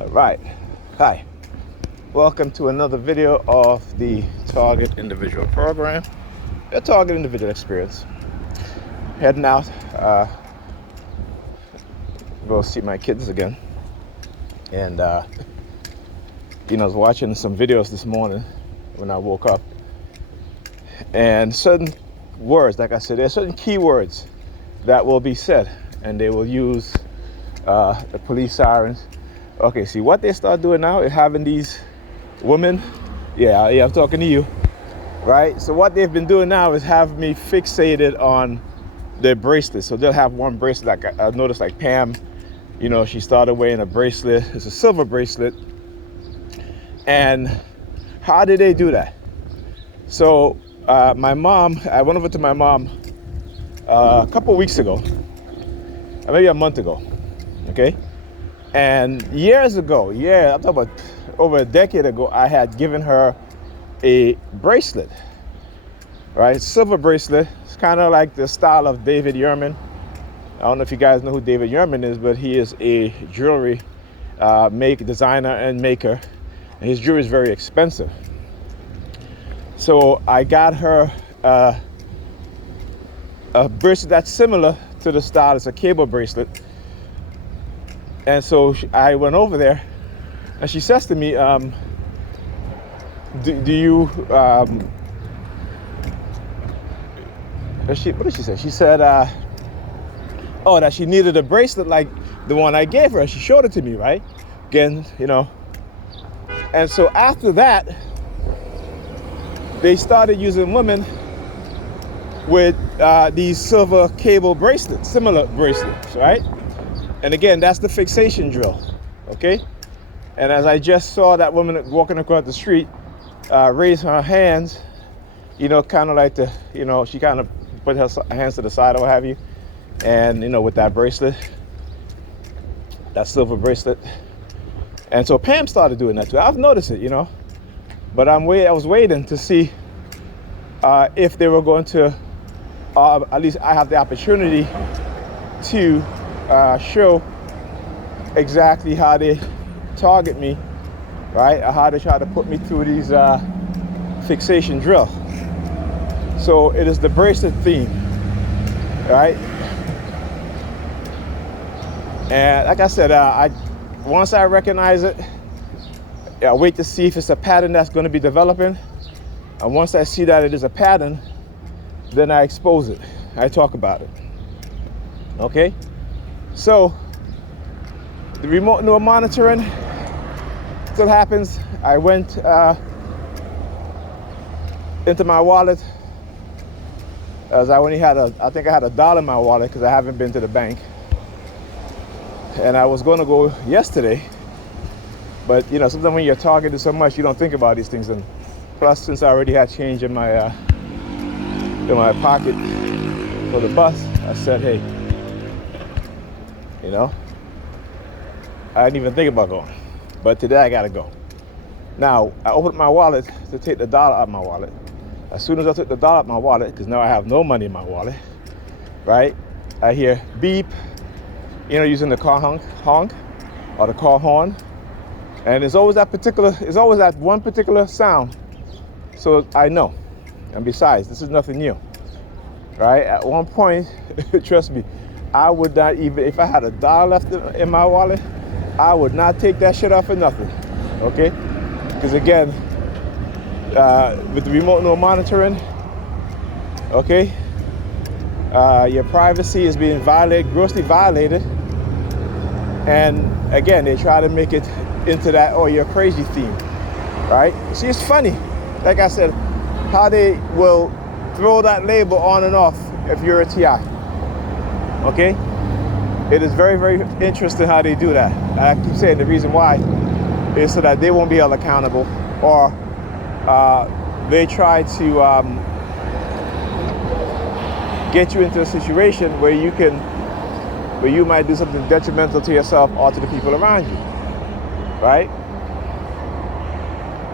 All right. Hi. Welcome to another video of the Target Individual Program, a Target Individual Experience. Heading out, go see my kids again. And, I was watching some videos this morning when I woke up. And certain words, like I said, there are certain keywords that will be said, and they will use the police sirens. Okay, see what they start doing now is having these women, yeah, I'm talking to you, right? So what they've been doing now is have me fixated on their bracelets. So they'll have one bracelet, like I noticed, like Pam, she started wearing a bracelet. It's a silver bracelet. And how did they do that? So my mom, I went over to my mom a couple weeks ago, maybe a month ago, okay? And years ago, I'm talking about over a decade ago, I had given her a bracelet, right? Silver bracelet. It's kind of like the style of David Yurman. I don't know if you guys know who David Yurman is, but he is a jewelry designer and maker. And his jewelry is very expensive. So I got her a bracelet that's similar to the style. It's a cable bracelet. And so I went over there, and she says to me, do you, what did she say? She said, that she needed a bracelet like the one I gave her. She showed it to me, right? Again, And so after that, they started using women with these silver cable bracelets, similar bracelets, right? And again, that's the fixation drill, okay? And as I just saw that woman walking across the street, raise her hands, kind of like she kind of put her hands to the side or what have you. And, with that bracelet, that silver bracelet. And so Pam started doing that too. I've noticed it, but I was waiting to see if they were going to, at least I have the opportunity to show exactly how they target me, right? Or how they try to put me through these fixation drill. So it is the bracelet theme, right? And like I said, once I recognize it, I wait to see if it's a pattern that's going to be developing. And once I see that it is a pattern, then I expose it. I talk about it. Okay? So the remote neural monitoring still happens. I went into my wallet, as I only had I think I had $1 in my wallet because I haven't been to the bank. And I was going to go yesterday, but sometimes when you're targeted so much, you don't think about these things. And plus, since I already had change in my pocket for the bus, I said, hey, I didn't even think about going. But today I gotta go. Now, I opened my wallet to take the $1 out of my wallet. As soon as I took the $1 out of my wallet, because now I have no money in my wallet, right? I hear beep, using the car honk or the car horn. And it's always that one particular sound. So I know. And besides, this is nothing new, right? At one point, trust me, I would not even, if I had $1 left in my wallet, I would not take that shit off for nothing, okay? Because again, with the remote neural monitoring, okay, your privacy is being violated, grossly violated. And again, they try to make it into that, oh, you're crazy theme, right? See, it's funny, like I said, how they will throw that label on and off if you're a TI. Okay? It is very, very interesting how they do that. And I keep saying the reason why is so that they won't be held accountable, or they try to get you into a situation where you might do something detrimental to yourself or to the people around you, right?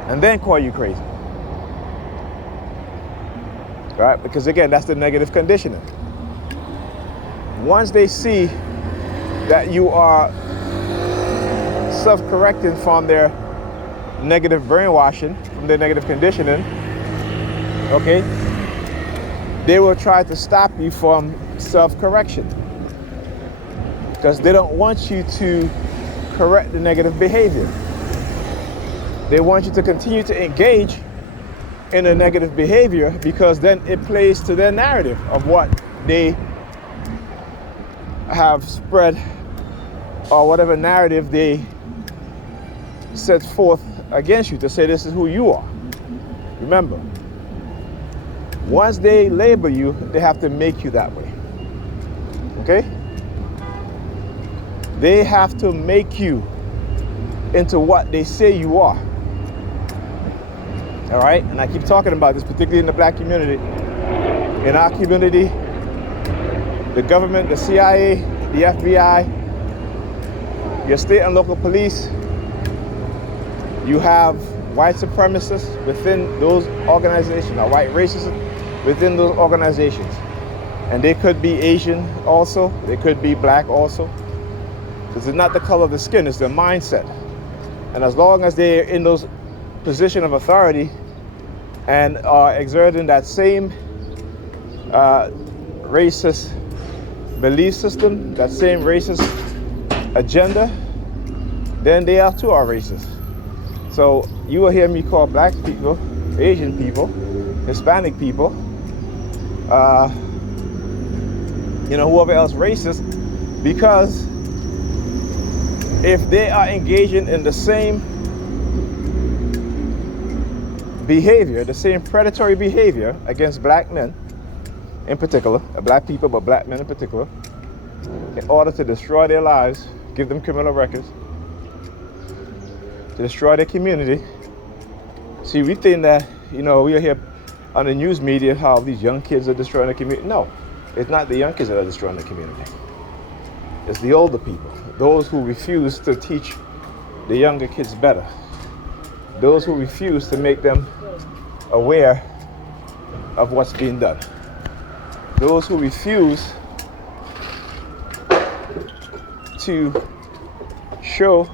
And then call you crazy, right? Because again, that's the negative conditioning. Once they see that you are self-correcting from their negative brainwashing, from their negative conditioning, okay, they will try to stop you from self-correction because they don't want you to correct the negative behavior. They want you to continue to engage in a negative behavior because then it plays to their narrative of what they have spread, or whatever narrative they set forth against you to say this is who you are. Remember, once they label you, they have to make you that way. Okay? They have to make you into what they say you are. All right? And I keep talking about this, particularly in the black community. In our community, the government, the CIA, the FBI, your state and local police, you have white supremacists within those organizations, or white racists within those organizations. And they could be Asian also, they could be black also. This is not the color of the skin, it's their mindset. And as long as they're in those position of authority and are exerting that same racist belief system, that same racist agenda, then they are too are racist. So you will hear me call black people, Asian people, Hispanic people, whoever else racist, because if they are engaging in the same behavior, the same predatory behavior against black men in particular, black people, but black men in particular, in order to destroy their lives, give them criminal records, to destroy their community. See, we think that, we are here on the news media how these young kids are destroying the community. No, it's not the young kids that are destroying the community. It's the older people, those who refuse to teach the younger kids better, those who refuse to make them aware of what's being done, those who refuse to show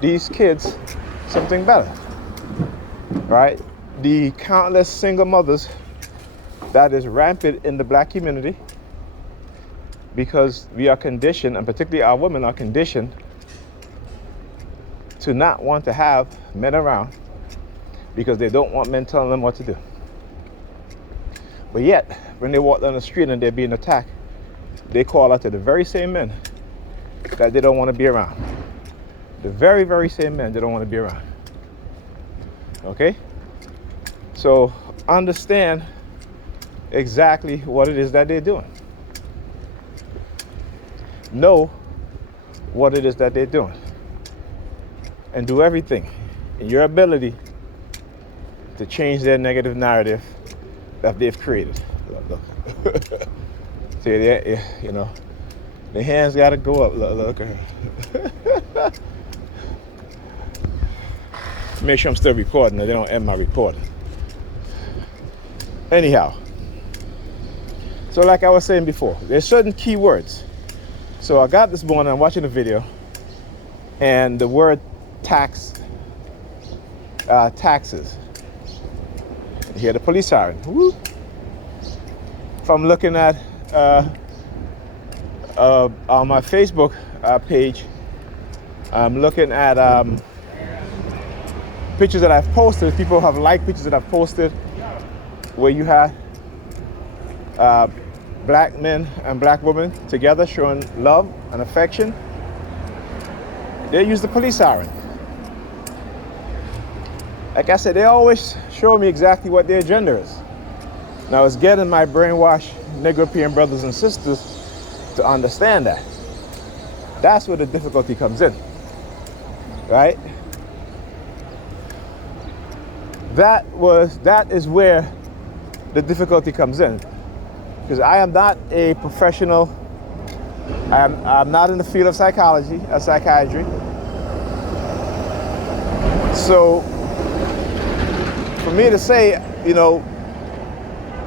these kids something better, right? The countless single mothers that is rampant in the black community, because we are conditioned, and particularly our women are conditioned, to not want to have men around because they don't want men telling them what to do. But yet, when they walk down the street and they're being attacked, they call out to the very same men that they don't want to be around. The very, very same men they don't want to be around. Okay? So understand exactly what it is that they're doing. Know what it is that they're doing. And do everything in your ability to change their negative narrative that they've created. Look. See that? The hands gotta go up. Look. Make sure I'm still recording, or they don't end my recording. Anyhow, so like I was saying before, there's certain key words. So I got this morning, I'm watching a video, and the word taxes. You hear the police siren. Woo. If I'm looking at on my Facebook page, I'm looking at pictures that I've posted. People have liked pictures that I've posted where you had black men and black women together showing love and affection. They use the police siren. Like I said, they always show me exactly what their agenda is. Now it's getting my brainwashed Negro-European brothers and sisters to understand that. That's where the difficulty comes in, right? That is where the difficulty comes in, because I am not a professional. I'm not in the field of psychology or psychiatry. So for me to say,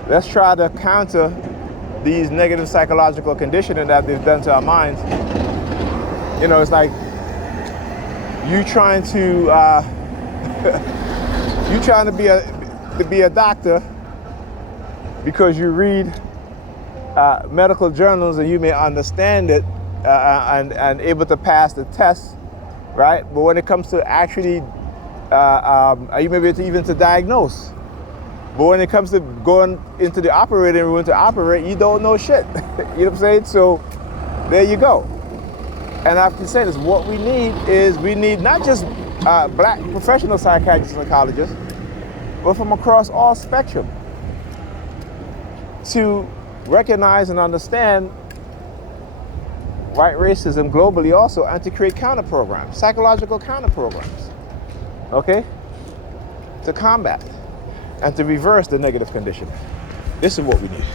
let's try to counter these negative psychological conditioning that they've done to our minds, it's like you trying to you trying to be a doctor because you read medical journals and you may understand it and able to pass the test, right? But when it comes to actually, you may be able to even to diagnose. But when it comes to going into the operating room to operate, you don't know shit. You know what I'm saying? So there you go. And I have to say this, what we need not just black professional psychiatrists and psychologists, but from across all spectrum to recognize and understand white racism globally also, and to create counter programs, psychological counter programs, okay, to combat and to reverse the negative condition. This is what we need.